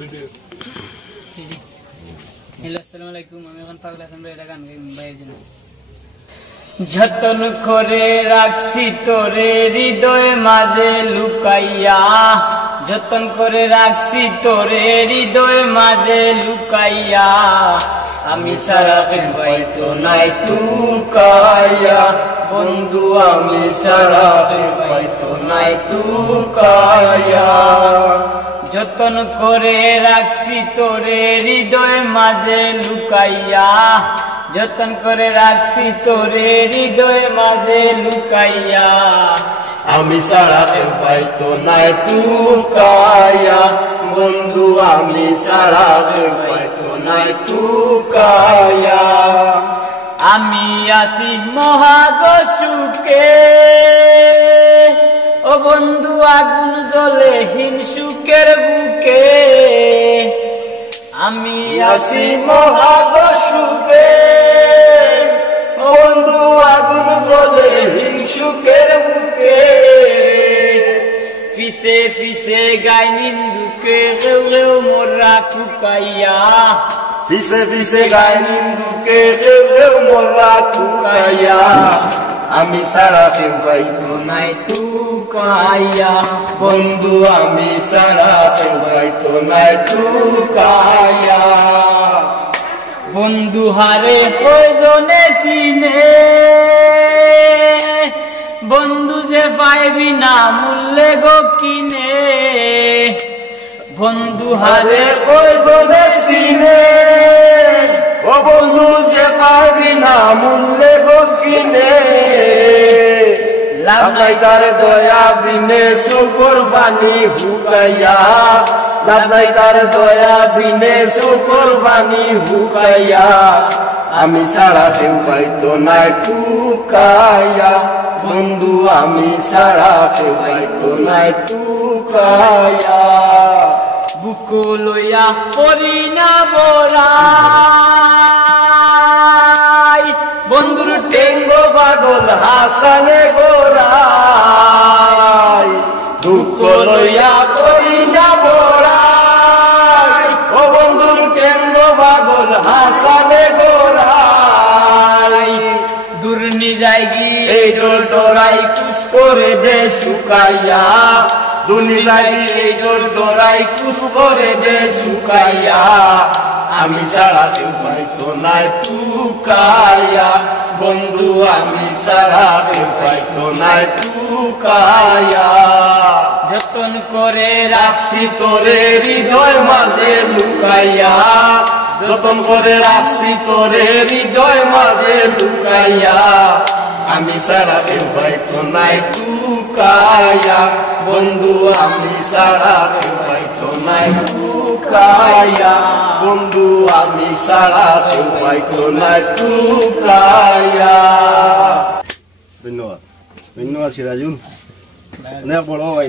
hello আসসালামু আলাইকুম আমি এখন পাগলা হাসান ভাই এটা গান গাই ভাইয়ের জন্য যতন করে রাখছি তোরে হৃদয় মাঝে লুকাইয়া যতন করে রাখছি তোরে হৃদয় মাঝে লুকাইয়া আমি সারা ভাই তো নাই তুকাইয়া বন্ধু আমি সারা ভাই তো নাই তুকাইয়া যতন করে রাখছি তোরে হৃদয় মাঝে লুকাইয়া যতন করে রাখছি তোরে হৃদয় মাঝে লুকাইয়া আমি সারা ভাই তো নাই তুকাইয়া বন্ধু আমি সারা ভাই তো নাই তুকাইয়া আমি আছি মহাগসুকে ও বন্ধু আগুন জ্বলে হিন সুখের বুকে আমি আছি মহাগসুকে ও বন্ধু আগুন জ্বলে হিন সুখের বুকে ফিসে ফিসে গাই নিন্দুকে গেউ গেউ মোরা কুকাইয়া ফিসে ফিসে গাই নিন্দুকে গেউ গেউ মোরা কুকাইয়া আমি সারা ভাই তো নাই তুকাইয়া বন্ধু আমি সারা ভাই তো নাই তুকাইয়া বন্ধু হারে প্রয়োজনে চিনে বন্ধু যে পাইবি না মূল্যে গো কিনে বন্ধু হারে প্রয়োজনে চিনে ও বন্ধু যে পাইবি না মূল্যে গো কিনে লাভ নাই তার দয়া বিনে শুকর পানি হুকাইয়া লাভ নাই তার দয়া বিনে শুকর পানি হুকাইয়া আমি সারা ভাই তো নাই তুকাইয়া বন্ধু আমি সারা ভাই তো নাই তুকাইয়া বুক লইয়া করি না বড়াই বন্ধুর টেঙ্গো পাগল হাসানে গোরাই দুঃখ লইয়া করি না বড়াই ও বন্ধুর টেঙ্গো পাগল হাসানে গোরাই দুর্নি যাইগি এই ডোর ডোরাই কুচ করে দে শুকাইয়া দুনি যাইগি এই ডোর ডোরাই কুচ করে দে শুকাইয়া আমি সারা ভাই তো নাই তুকাইয়া বন্ধু আমি সারা ভাই তো নাই তুকাইয়া যতন করে রাখছি তোরে হৃদয় মাঝে লুকাইয়া যতন করে রাখছি তোরে হৃদয় মাঝে লুকাইয়া আমি সারা ভাই তো নাই তুকাইয়া বন্ধু আমি সারা ভাই তো নাই তুকাইয়া বন্ধু আমি সারা ভাই তো নাই তুকাইয়া ধন্যবাদ ধন্যবাদ সিরাজুল অনেক বড় ভাই